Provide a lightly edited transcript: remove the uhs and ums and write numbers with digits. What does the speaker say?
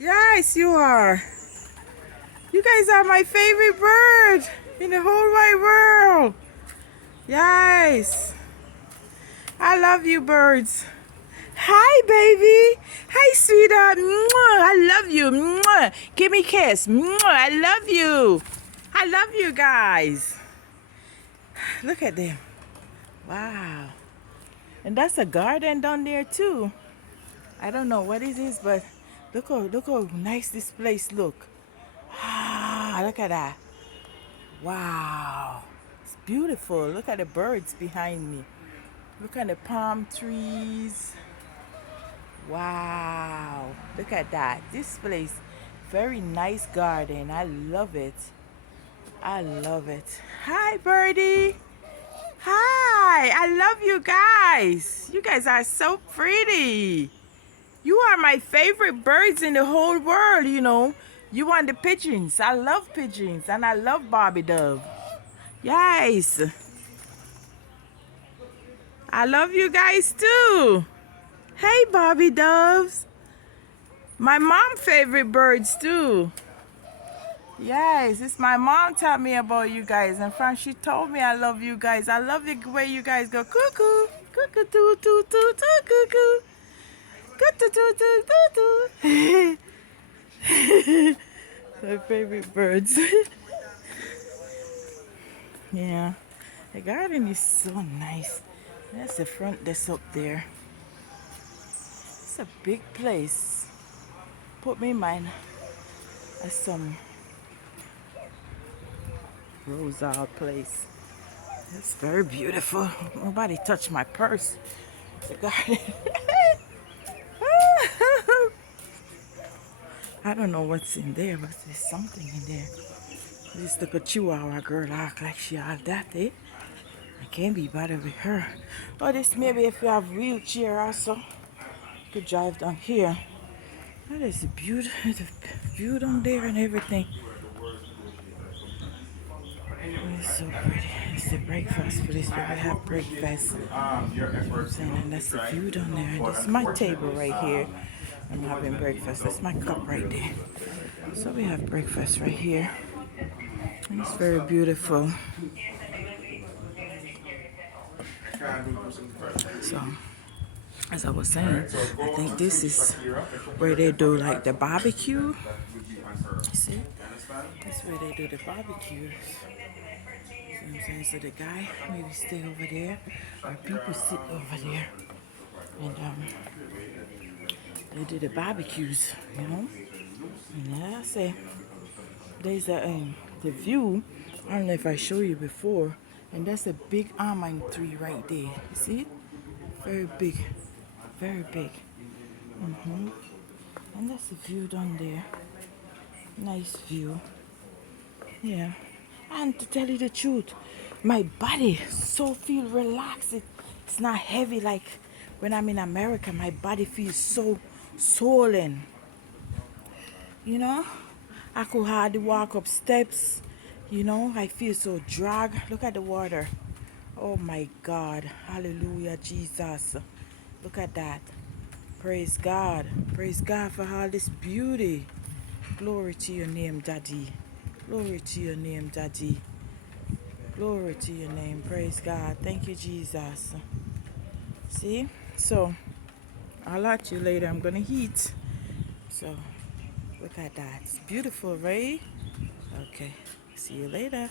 Yes, you are. You guys are my favorite bird in the whole wide world. Yes. I love you birds. Hi, baby. Hi, sweetheart. Mwah. I love you. Mwah. Give me a kiss. Mwah. I love you. I love you guys. Look at them. Wow. And that's a garden down there too. I don't know what it is, but look how nice this place look. Ah, look at that. Wow. It's beautiful. Look at the birds behind me. Look at the palm trees. Wow. Look at that. This place, very nice garden. I love it. I love it. Hi, birdie. Hi. I love you guys. You guys are so pretty. You are my favorite birds in the whole world, you know. You want the pigeons. I love pigeons and I love Bobby Dove. Yes. I love you guys too. Hey, Bobby Doves. My mom favorite birds too. Yes, it's my mom taught me about you guys. And from she told me I love you guys. I love the way you guys go cuckoo. Cuckoo too too too too cuckoo. Cuckoo too too too too. My favorite birds. Yeah. The garden is so nice. That's the front that's up there. It's a big place. Put me in mind of some Rosal place. It's very beautiful. Nobody touched my purse. The garden. I don't know what's in there, but there's something in there. This little chihuahua girl act like she all that, eh? I can't be bothered with her. Oh, this maybe if you have wheelchair also, you could drive down here. That is beautiful. The view down there and everything. It's so pretty. It's the breakfast place where we have breakfast. And that's the view down there. And this is my table right here. I'm having breakfast. That's my cup right there. So we have breakfast right here. And it's very beautiful. So, as I was saying, I think this is where they do like the barbecue. You see? That's where they do the barbecues. See what I'm saying? So the guy maybe stay over there, or people sit over there, and they do the barbecues, you know. And like I say, there's the view. I don't know if I showed you before, and that's a big almond tree right there. You see it? Very big, very big. And that's the view down there. Nice view. Yeah. And to tell you the truth, my body so feel relaxed. It's not heavy like when I'm in America. My body feels so swollen. You know? I could hardly walk up steps. You know, I feel so drag. Look at the water. Oh my God. Hallelujah, Jesus. Look at that. Praise God. Praise God for all this beauty. Glory to your name, Daddy. Glory to your name, Daddy. Glory to your name. Praise God. Thank you, Jesus. See? So, I'll at you later. I'm going to eat. So, look at that. It's beautiful, right? Okay. See you later.